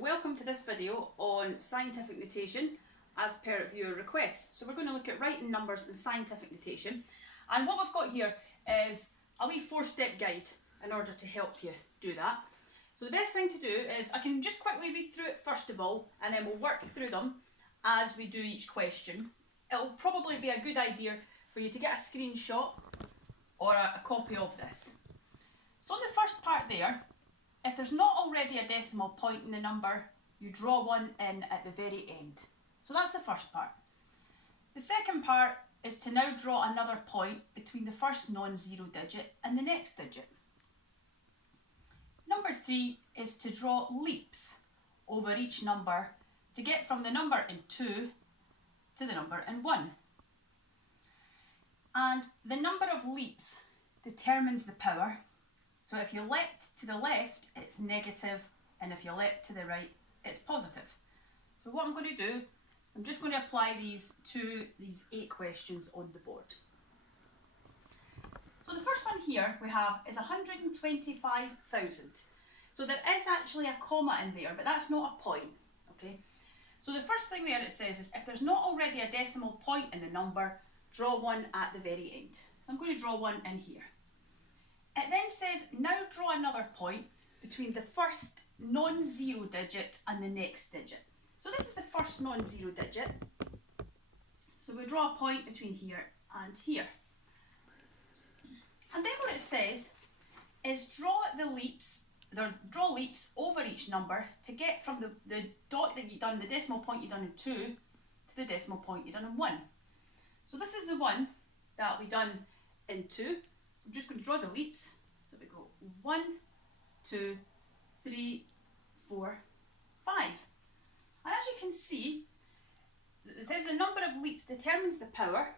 welcome to this video on scientific notation as per viewer request. So we're going to look at writing numbers in scientific notation, and what we've got here is a wee 4-step guide in order to help you do that. So the best thing to do is I can just quickly read through it first of all, and then we'll work through them as we do each question. It'll probably be a good idea for you to get a screenshot or a copy of this. So on the first part there, if there's not already a decimal point in the number, you draw one in at the very end. So that's the first part. The second part is to now draw another point between the first non-zero digit and the next digit. Number 3 is to draw leaps over each number to get from the number in 2 to the number in 1. And the number of leaps determines the power. So if you leapt to the left, it's negative, and if you leapt to the right, it's positive. So what I'm going to do, I'm just going to apply these to these 8 questions on the board. So the first one here we have is 125,000. So there is actually a comma in there, but that's not a point, okay? So the first thing there it says is if there's not already a decimal point in the number, draw one at the very end. So I'm going to draw one in here. It then says, now draw another point between the first non-zero digit and the next digit. So this is the first non-zero digit. So we draw a point between here and here. And then what it says is draw leaps over each number to get from the dot that you've done, the decimal point you've done in 2, to the decimal point you've done in 1. So this is the one that we done in 2. So I'm just going to draw the leaps. So we go 1, 2, 3, 4, 5. And as you can see, it says the number of leaps determines the power.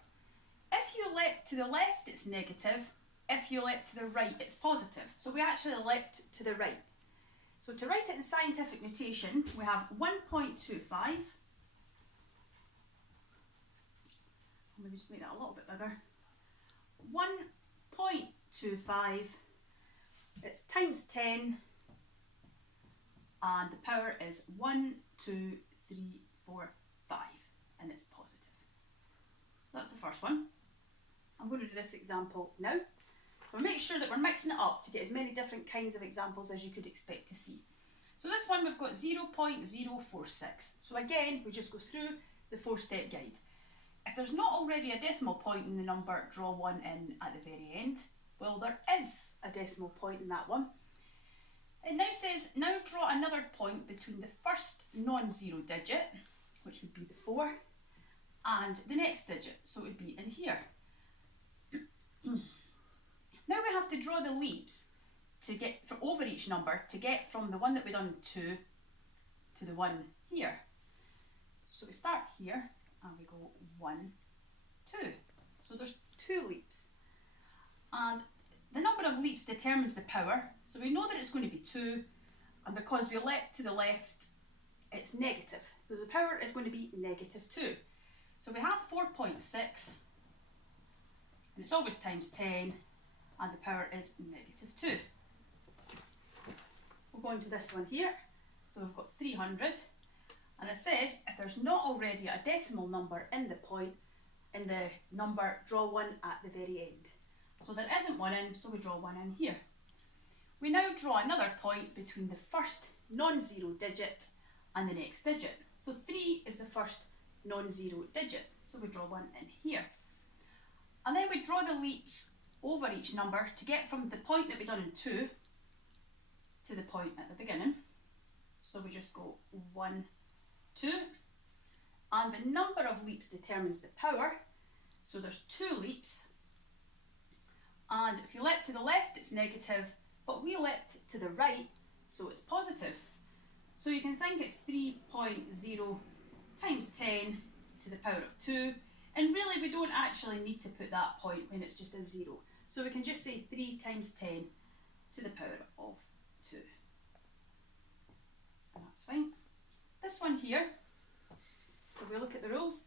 If you leapt to the left, it's negative. If you leapt to the right, it's positive. So we actually leapt to the right. So to write it in scientific notation, we have 1.25. Maybe just make that a little bit bigger. 1.25, it's times 10, and the power is 1, 2, 3, 4, 5, and it's positive. So that's the first one. I'm going to do this example now. We'll make sure that we're mixing it up to get as many different kinds of examples as you could expect to see. So this one we've got 0.046. So again, we just go through the 4-step guide. If there's not already a decimal point in the number, draw one in at the very end. Well, there is a decimal point in that one. It now says, now draw another point between the first non-zero digit, which would be the 4, and the next digit, so it would be in here. Now we have to draw the leaps to get over each number to get from the one that we done in 2 to the one here. So we start here and we go 1, 2. So there's 2 leaps. And the number of leaps determines the power. So we know that it's going to be 2, and because we leapt to the left, it's negative. So the power is going to be negative 2. So we have 4.6, and it's always times 10, and the power is negative 2. We'll go into this one here. So we've got 300, and it says if there's not already a decimal number in the point, in the number, draw one at the very end. So there isn't one in, so we draw one in here. We now draw another point between the first non-zero digit and the next digit. So 3 is the first non-zero digit, so we draw one in here. And then we draw the leaps over each number to get from the point that we done in 2 to the point at the beginning. So we just go 1, 2, and the number of leaps determines the power. So there's 2 leaps, and if you leapt to the left, it's negative, but we leapt to the right, so it's positive. So you can think it's 3.0 times 10 to the power of 2, and really we don't actually need to put that point when it's just a 0. So we can just say 3 times 10 to the power of 2. And that's fine. This one here, so we look at the rules.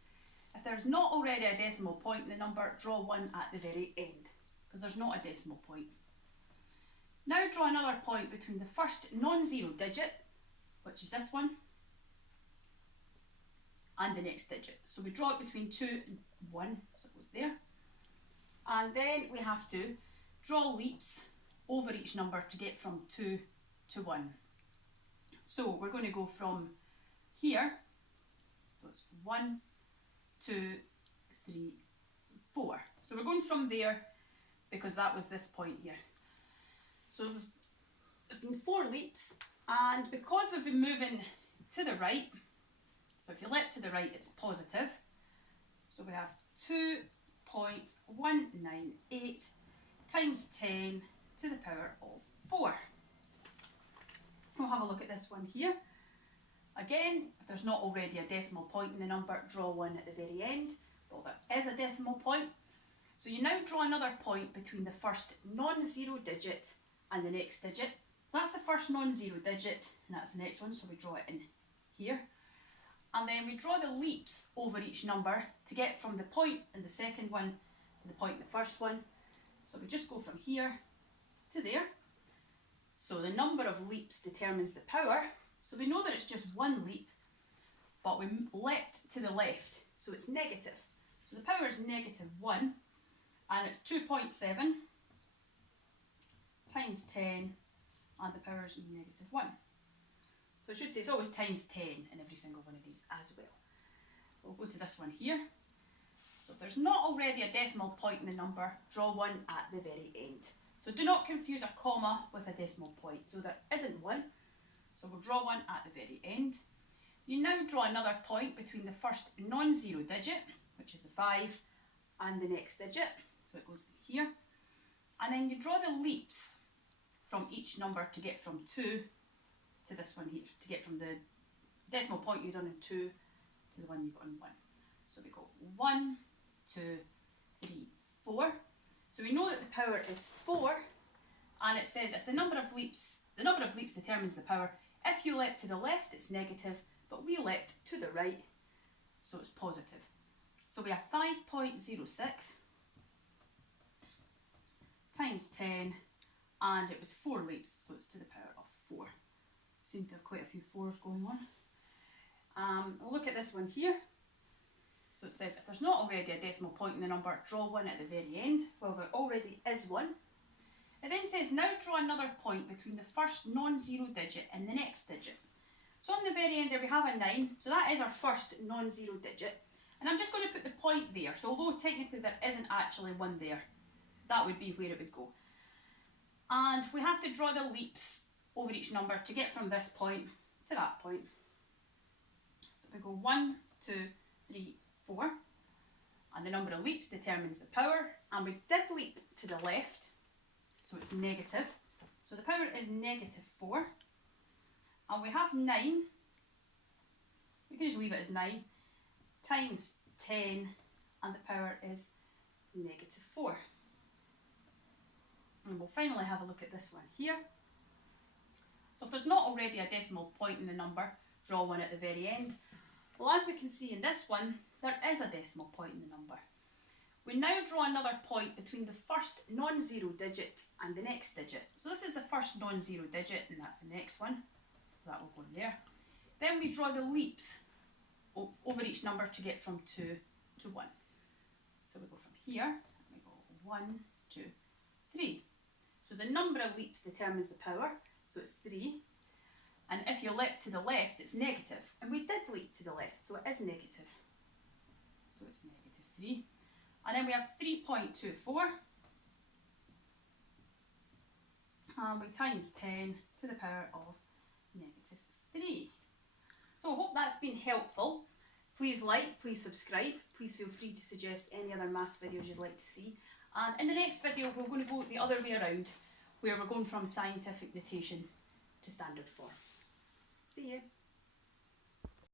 If there's not already a decimal point in the number, draw one at the very end, because there's not a decimal point. Now draw another point between the first non-zero digit which is this one, and the next digit. So we draw it between 2 and 1, so it goes there. And then we have to draw leaps over each number to get from 2 to 1. So we're going to go from here, so it's 1, 2, 3, 4. So we're going from there because that was this point here. So there's been 4 leaps, and because we've been moving to the right, so if you leap to the right it's positive, so we have 2.198 times 10 to the power of 4. We'll have a look at this one here. Again, if there's not already a decimal point in the number, draw one at the very end. Well, there is a decimal point. So you now draw another point between the first non-zero digit and the next digit. So that's the first non-zero digit, and that's the next one, so we draw it in here. And then we draw the leaps over each number to get from the point in the second one to the point in the first one. So we just go from here to there. So the number of leaps determines the power. So we know that it's just one leap, but we leapt to the left, so it's negative. So the power is negative 1, and it's 2.7 times 10, and the power is negative 1. So I should say it's always times 10 in every single one of these as well. We'll go to this one here. So if there's not already a decimal point in the number, draw one at the very end. So do not confuse a comma with a decimal point. So there isn't one. So we'll draw one at the very end. You now draw another point between the first non-zero digit, which is the 5, and the next digit. So it goes here. And then you draw the leaps from each number to get from 2 to this one here, to get from the decimal point you've done in 2 to the one you've got in 1. So we go 1, 2, 3, 4. So we know that the power is 4, and it says if the number of leaps determines the power. If you leapt to the left, it's negative, but we leapt to the right, so it's positive. So we have 5.06 times 10, and it was 4 leaps, so it's to the power of 4. Seem to have quite a few 4s going on. Look at this one here. So it says if there's not already a decimal point in the number, draw one at the very end. Well, there already is one. It then says now draw another point between the first non-zero digit and the next digit. So on the very end there we have a 9, so that is our first non-zero digit. And I'm just going to put the point there, so although technically there isn't actually one there, that would be where it would go. And we have to draw the leaps over each number to get from this point to that point. So we go 1, 2, 3, 4, and the number of leaps determines the power, and we did leap to the left, so it's negative. So the power is negative 4, and we have 9, we can just leave it as 9, times 10, and the power is negative 4. And we'll finally have a look at this one here. So if there's not already a decimal point in the number, draw one at the very end. Well, as we can see in this one, there is a decimal point in the number. We now draw another point between the first non-zero digit and the next digit. So this is the first non-zero digit, and that's the next one. So that will go in there. Then we draw the leaps over each number to get from 2 to 1. So we go from here, and we go 1, 2, 3. So the number of leaps determines the power, so it's 3. And if you leap to the left, it's negative. And we did leap to the left, so it is negative. So it's negative 3. And then we have 3.24. And we times 10 to the power of negative 3. So I hope that's been helpful. Please like, please subscribe. Please feel free to suggest any other maths videos you'd like to see. And in the next video, we're going to go the other way around, where we're going from scientific notation to standard form. See you.